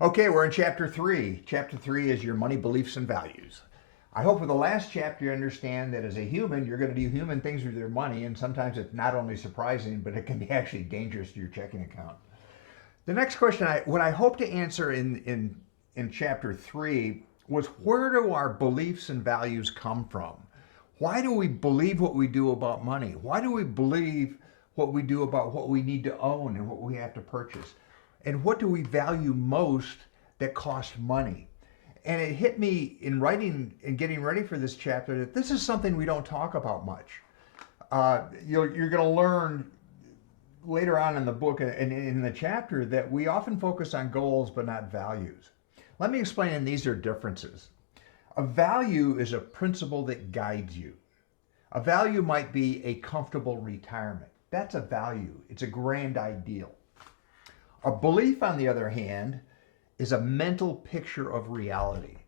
Okay, we're in chapter three. Chapter three is your money beliefs and values. I hope with the last chapter you understand that as a human, you're going to do human things with your money, and sometimes it's not only surprising, but it can be actually dangerous to your checking account. The next question, what I hope to answer in chapter three was where do our beliefs and values come from? Why do we believe what we do about money? Why do we believe what we do about what we need to own and what we have to purchase? And what do we value most that costs money? And it hit me in writing and getting ready for this chapter that this is something we don't talk about much. You're going to learn later on in the book and in the chapter that we often focus on goals but not values. Let me explain, and these are differences. A value is a principle that guides you. A value might be a comfortable retirement. That's a value. It's a grand ideal. A belief, on the other hand, is a mental picture of reality.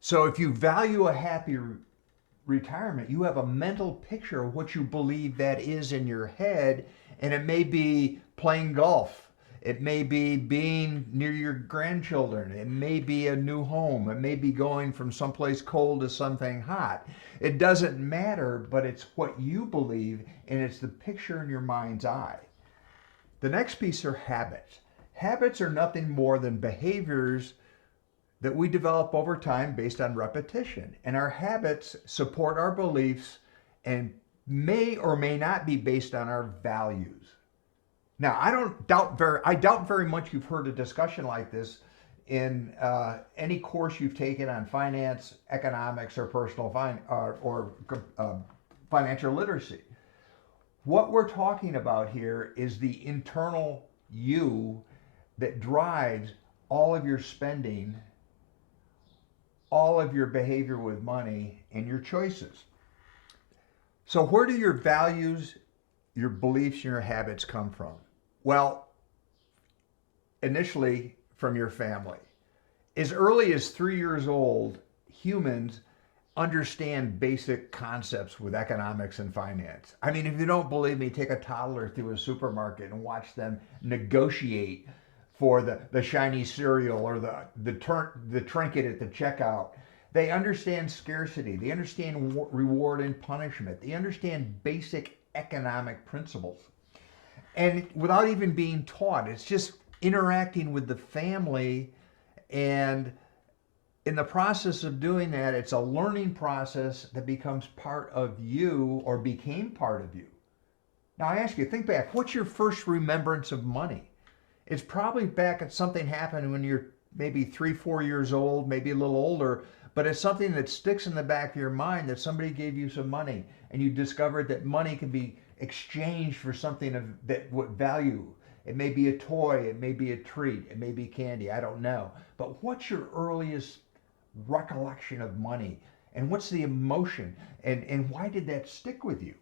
So if you value a happy retirement, you have a mental picture of what you believe that is in your head, and it may be playing golf. It may be being near your grandchildren. It may be a new home. It may be going from someplace cold to something hot. It doesn't matter, but it's what you believe, and it's the picture in your mind's eye. The next piece are habits. Habits are nothing more than behaviors that we develop over time based on repetition. And our habits support our beliefs and may or may not be based on our values. Now, I doubt very much you've heard a discussion like this in any course you've taken on finance, economics, or financial literacy. What we're talking about here is the internal you that drives all of your spending, all of your behavior with money, and your choices. So where do your values, your beliefs, and your habits come from? Well, initially from your family. As early as 3 years old, humans understand basic concepts with economics and finance. I mean, if you don't believe me, take a toddler through a supermarket and watch them negotiate for the shiny cereal or the trinket at the checkout. They understand scarcity. They understand reward and punishment. They understand basic economic principles. And without even being taught, it's just interacting with the family. And in the process of doing that, it's a learning process that becomes part of you or became part of you. Now I ask you, think back, what's your first remembrance of money? It's probably back at something happened when you're maybe 3, 4 years old, maybe a little older, but it's something that sticks in the back of your mind that somebody gave you some money and you discovered that money can be exchanged for something of that what value. It may be a toy, it may be a treat, it may be candy, I don't know. But what's your earliest recollection of money? And what's the emotion? And why did that stick with you?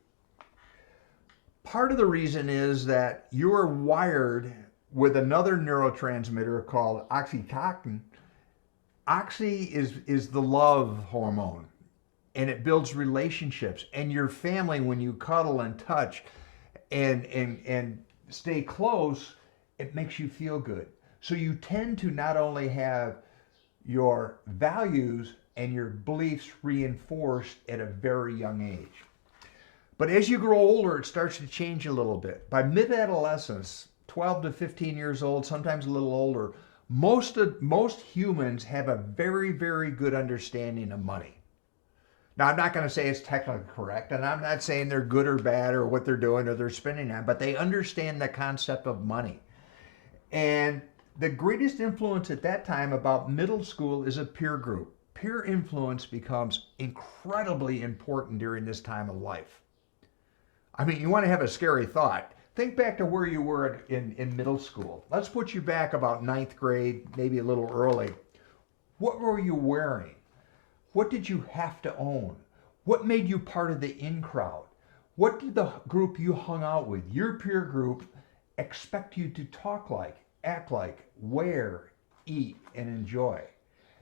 Part of the reason is that you are wired with another neurotransmitter called oxytocin. Oxy is the love hormone, and it builds relationships. And your family, when you cuddle and touch and stay close, it makes you feel good. So you tend to not only have your values and your beliefs reinforced at a very young age. But as you grow older, it starts to change a little bit. By mid-adolescence, 12 to 15 years old, sometimes a little older, most humans have a very, very good understanding of money. Now, I'm not going to say it's technically correct, and I'm not saying they're good or bad or what they're doing or they're spending on, but they understand the concept of money. And the greatest influence at that time about middle school is a peer group. Peer influence becomes incredibly important during this time of life. I mean, you want to have a scary thought. Think back to where you were in middle school. Let's put you back about 9th grade, maybe a little early. What were you wearing? What did you have to own? What made you part of the in crowd? What did the group you hung out with, your peer group, expect you to talk like, act like, wear, eat, and enjoy?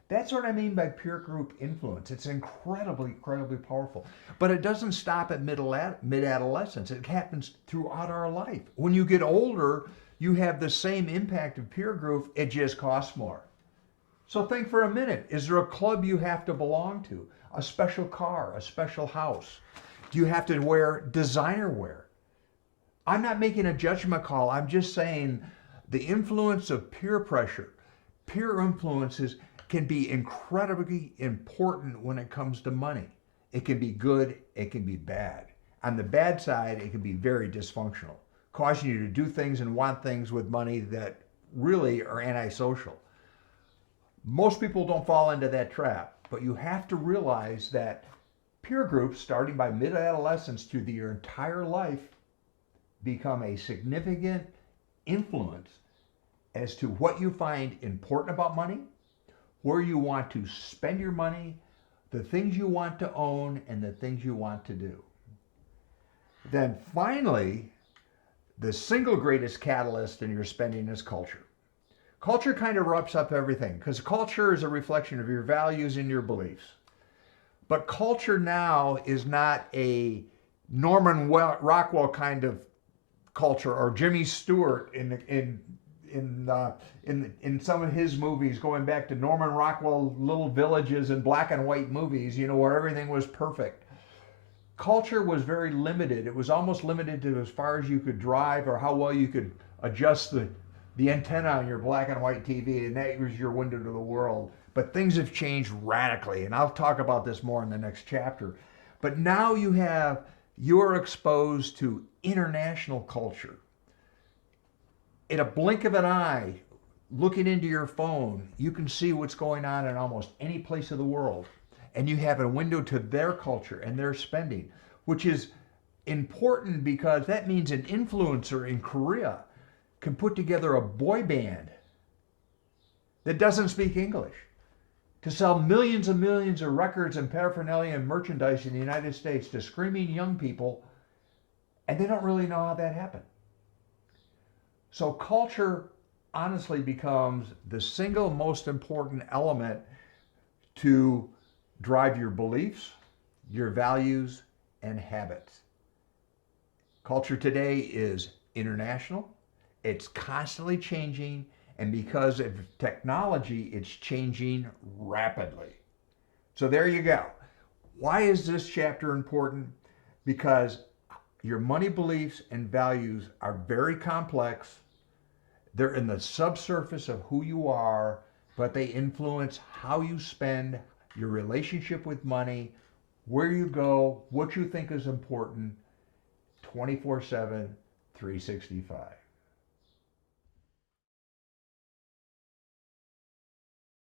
That's what I mean by peer group influence. It's incredibly, incredibly powerful. But it doesn't stop at mid-adolescence. It happens throughout our life. When you get older, you have the same impact of peer group. It just costs more. So think for a minute. Is there a club you have to belong to? A special car, a special house? Do you have to wear designer wear? I'm not making a judgment call. I'm just saying the influence of peer pressure, peer influences can be incredibly important when it comes to money. It can be good, it can be bad. On the bad side, it can be very dysfunctional, causing you to do things and want things with money that really are antisocial. Most people don't fall into that trap, but you have to realize that peer groups, starting by mid adolescence through your entire life, become a significant influence as to what you find important about money, where you want to spend your money, the things you want to own, and the things you want to do. Then finally, the single greatest catalyst in your spending is culture. Culture kind of wraps up everything because culture is a reflection of your values and your beliefs. But culture now is not a Norman Rockwell kind of culture or Jimmy Stewart in some of his movies, going back to Norman Rockwell little villages and black and white movies, where everything was perfect. Culture was very limited. It was almost limited to as far as you could drive or how well you could adjust the antenna on your black and white TV, and that was your window to the world. But things have changed radically, and I'll talk about this more in the next chapter. But now you're exposed to international culture. In a blink of an eye, looking into your phone, you can see what's going on in almost any place of the world. And you have a window to their culture and their spending, which is important because that means an influencer in Korea can put together a boy band that doesn't speak English to sell millions and millions of records and paraphernalia and merchandise in the United States to screaming young people, and they don't really know how that happened. So culture honestly becomes the single most important element to drive your beliefs, your values, and habits. Culture today is international. It's constantly changing, and because of technology, it's changing rapidly. So there you go. Why is this chapter important? Because your money beliefs and values are very complex. They're in the subsurface of who you are, but they influence how you spend, your relationship with money, where you go, what you think is important, 24/7, 365.